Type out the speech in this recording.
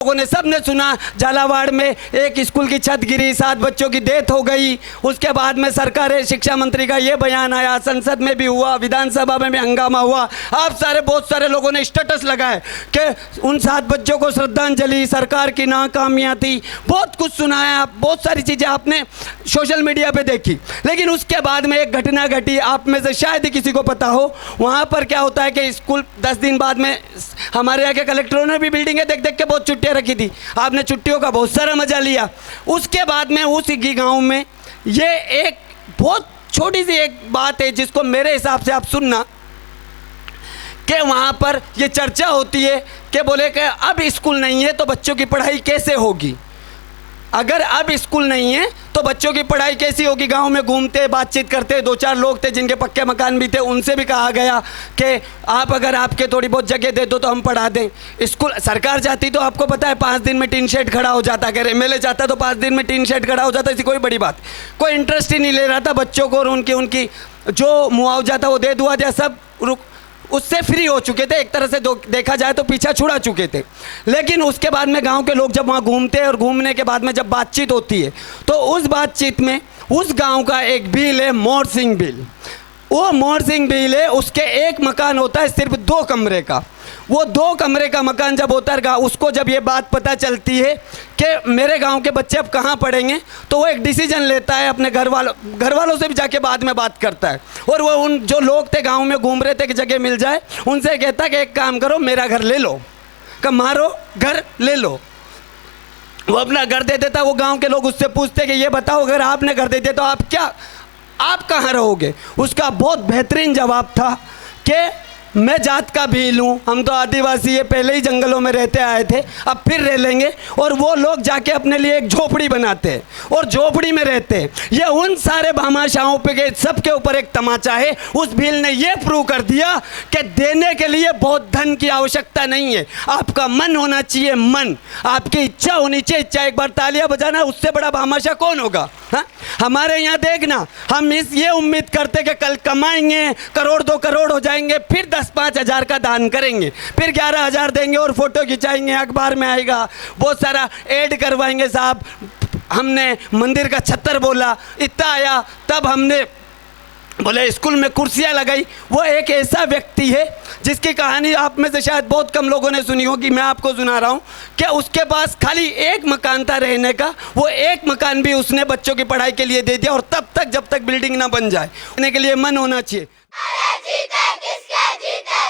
लोगों ने सबने सुना झालावाड़ में एक स्कूल की छत गिरी, 7 बच्चों की डेथ हो गई। उसके बाद में सरकार शिक्षा मंत्री का ये बयान आया, संसद में भी हुआ, विधानसभा में भी हंगामा हुआ। आप बहुत सारे लोगों ने स्टेटस लगाए कि उन 7 बच्चों को श्रद्धांजलि, सरकार की नाकामियाँ थी, बहुत कुछ सुनाया, बहुत सारी चीज़ें आपने सोशल मीडिया पे देखी। लेकिन उसके बाद में एक घटना घटी, आप में से शायद ही किसी को पता हो। वहाँ पर क्या होता है कि स्कूल 10 दिन बाद में हमारे यहाँ के कलेक्टरों ने भी बिल्डिंगें देख देख के बहुत छुट्टियाँ रखी थी। आपने छुट्टियों का बहुत सारा मजा लिया। उसके बाद में उस गांव में ये एक बहुत छोटी सी एक बात है जिसको मेरे हिसाब से आप सुनना, कि वहाँ पर ये चर्चा होती है कि बोले कि अब स्कूल नहीं है तो बच्चों की पढ़ाई कैसे होगी। अगर अब स्कूल नहीं है तो बच्चों की पढ़ाई कैसी होगी। गांव में घूमते बातचीत करते 2-4 लोग थे जिनके पक्के मकान भी थे, उनसे भी कहा गया कि आप अगर आपके थोड़ी बहुत जगह दे दो तो हम पढ़ा दें। स्कूल सरकार जाती तो आपको पता है 5 दिन में टीन शेड खड़ा हो जाता, अगर एमएलए जाता तो 5 दिन में टीन शेड खड़ा हो जाता। ऐसी कोई बड़ी बात, कोई इंटरेस्ट ही नहीं ले रहा था बच्चों को, और उनकी जो मुआवजा था वो दे दुआ दिया, सब उससे फ्री हो चुके थे। एक तरह से देखा जाए तो पीछा छुड़ा चुके थे। लेकिन उसके बाद में गांव के लोग जब वहाँ घूमते हैं और घूमने के बाद में जब बातचीत होती है तो उस बातचीत में उस गांव का एक बिल है मोर सिंह बिल। वो मोर सिंह बिल है, उसके एक मकान होता है सिर्फ 2 कमरे का। वो 2 कमरे का मकान जब होता है, उसको जब ये बात पता चलती है कि मेरे गांव के बच्चे अब कहाँ पढ़ेंगे, तो वो एक डिसीजन लेता है, अपने घर वालों से भी जाके बाद में बात करता है। और वो उन जो लोग थे गांव में घूम रहे थे कि जगह मिल जाए, उनसे कहता है कि एक काम करो, मेरा घर ले लो, कि मारो घर ले लो। वो अपना घर दे देता। वो गाँव के लोग उससे पूछते कि ये बताओ अगर आपने घर दे दिया तो आप कहाँ रहोगे। उसका बहुत बेहतरीन जवाब था कि मैं जात का भील हूँ, हम तो आदिवासी है, पहले ही जंगलों में रहते आए थे, अब फिर रह लेंगे। और वो लोग जाके अपने लिए एक झोपड़ी बनाते हैं और झोपड़ी में रहते हैं। ये उन सारे भामाशाहों पे के सबके ऊपर एक तमाचा है। उस भील ने ये प्रूव कर दिया कि देने के लिए बहुत धन की आवश्यकता नहीं है, आपका मन होना चाहिए, मन, आपकी इच्छा होनी चाहिए, इच्छा। एक बार तालियां बजाना, उससे बड़ा भामाशाह कौन होगा। हाँ, हमारे यहाँ देखना, हम ये उम्मीद करते कि कल कमाएंगे, करोड़ 2 करोड़ हो जाएंगे, फिर 10-5 हज़ार का दान करेंगे, फिर 11,000 देंगे और फोटो खिंचाएंगे, अखबार में आएगा, बहुत सारा ऐड करवाएंगे। साहब हमने मंदिर का छत्तर बोला, इतना आया, तब हमने बोले स्कूल में कुर्सियाँ लगाई। वो एक ऐसा व्यक्ति है जिसकी कहानी आप में से शायद बहुत कम लोगों ने सुनी होगी, मैं आपको सुना रहा हूँ कि उसके पास खाली एक मकान था रहने का। वो एक मकान भी उसने बच्चों की पढ़ाई के लिए दे दिया, और तब तक जब तक बिल्डिंग ना बन जाए। रहने के लिए मन होना चाहिए। जीते किसके जीते